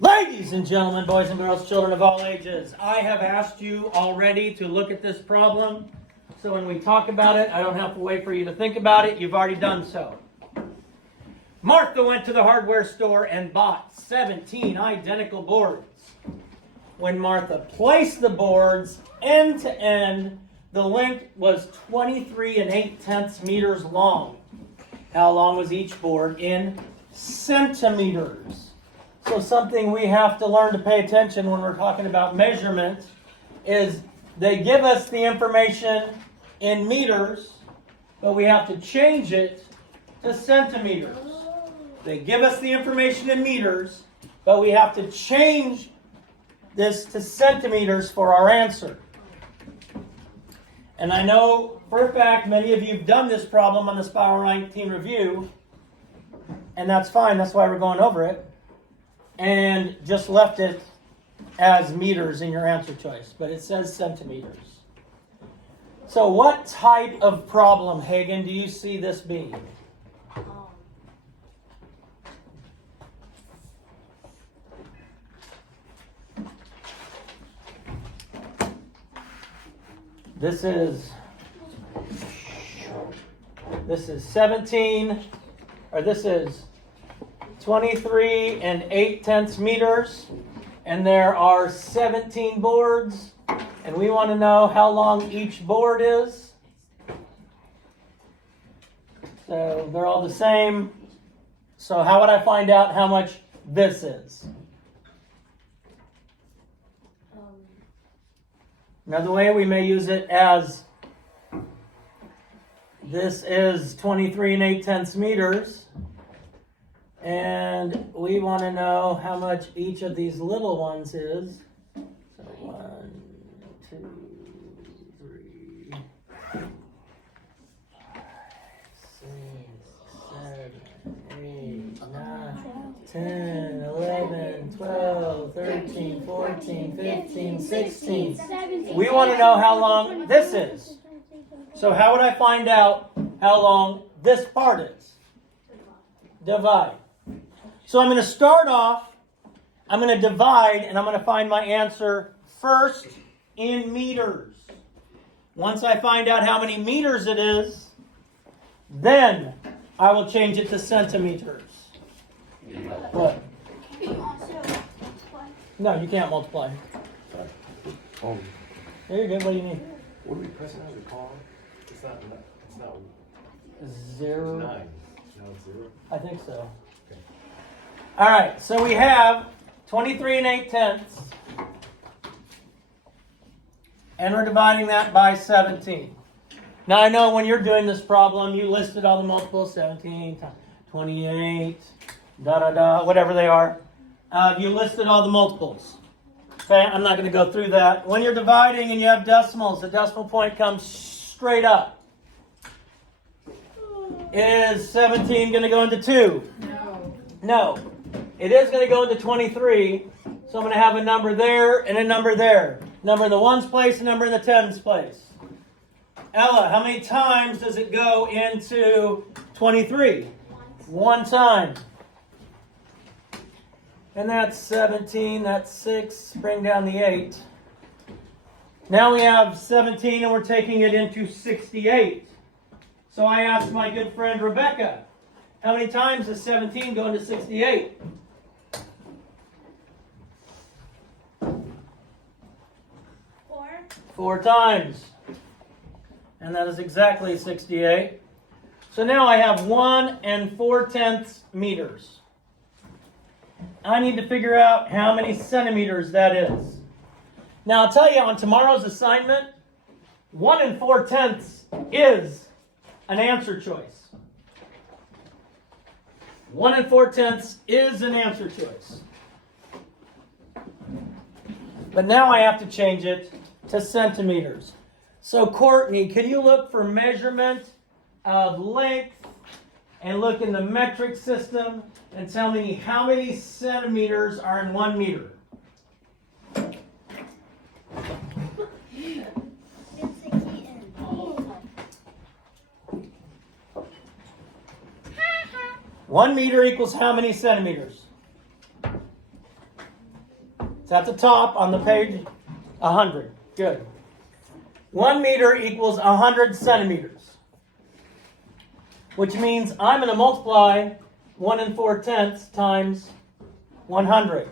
Ladies and gentlemen, boys and girls, children of all ages, I have asked you already to look at this problem. So when we talk about it, I don't have to wait for you to think about it. You've already done so. Martha went to the hardware store and bought 17 identical boards. When Martha placed the boards end to end, the length was 23 8/10 meters long. How long was each board in centimeters? So something we have to learn to pay attention when we're talking about measurement is they give us the information in meters, but we have to change it to centimeters. They give us the information in meters, but we have to change this to centimeters for our answer. And I know for a fact many of you have done this problem on the Spiral 19 review, and that's fine, that's why we're going over it, and just left it as meters in your answer choice, but it says centimeters. So what type of problem, Hagen, do you see this being? This is 17, or this is 23 8/10 meters, and there are 17 boards, and we want to know how long each board is. So they're all the same. So how would I find out how much this is? Another way we may use it as this is 23 8/10 meters, and we want to know how much each of these little ones is. So 1, 2, 3, 5, 6, 7, 8, 9, 10, 11, 12, 13, 14, 15, 16. We want to know how long this is. So how would I find out how long this part is? Divide. So I'm going to start off, I'm going to divide, and I'm going to find my answer first in meters. Once I find out how many meters it is, then I will change it to centimeters. What? No, you can't multiply. Oh. There you go. What do you need? What do we press now? The call? It's not 0. 9. No, it's 0. I think so. Okay. All right. So we have 23 8/10, and we're dividing that by 17. Now I know when you're doing this problem, you listed all the multiples: 17, 28, whatever they are. You listed all the multiples. Okay, I'm not going to go through that. When you're dividing and you have decimals, the decimal point comes straight up. Is 17 going to go into 2? No. It is going to go into 23. So I'm going to have a number there and a number there. Number in the ones place and number in the tens place. Ella, how many times does it go into 23? One time. And that's 17, that's 6, bring down the 8. Now we have 17 and we're taking it into 68. So I asked my good friend Rebecca, how many times does 17 go into 68? 4 times. And that is exactly 68. So now I have 1 4/10 meters. I need to figure out how many centimeters that is. Now I'll tell you on tomorrow's assignment, 1 4/10 is an answer choice. 1 4/10 is an answer choice. But now I have to change it to centimeters. So Courtney, can you look for measurement of length and look in the metric system and tell me how many centimeters are in 1 meter? One meter equals how many centimeters? It's at the top on the page, 100. Good. 1 meter equals 100 centimeters, which means I'm going to multiply 1 4/10 times 100.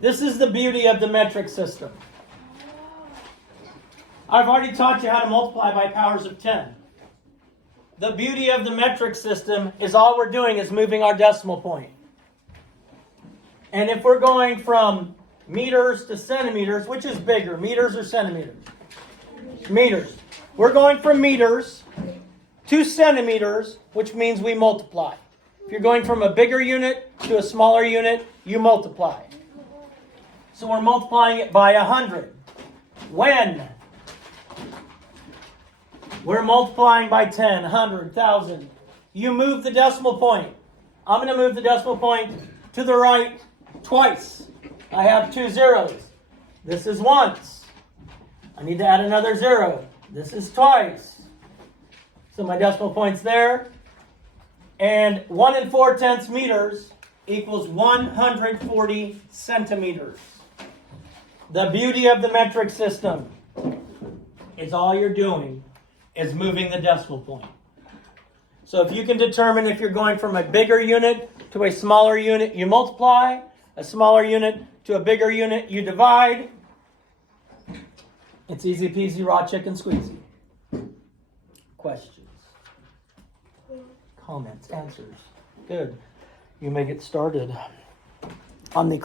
This is the beauty of the metric system. I've already taught you how to multiply by powers of 10. The beauty of the metric system is all we're doing is moving our decimal point. And if we're going from meters to centimeters, which is bigger, meters or centimeters? Meters. We're going from meters to centimeters, which means we multiply. If you're going from a bigger unit to a smaller unit, you multiply. So we're multiplying it by 100. When? We're multiplying by 10, 100, 1,000. You move the decimal point. I'm going to move the decimal point to the right twice. I have 2 zeros. This is once. I need to add another 0. This is twice. So my decimal point's there. And 1 4/10 meters equals 140 centimeters. The beauty of the metric system is all you're doing is moving the decimal point. So if you can determine if you're going from a bigger unit to a smaller unit, you multiply. A smaller unit to a bigger unit, you divide. It's easy peasy, raw chicken squeezy. Questions? Comments? Answers? Good. You may get started on the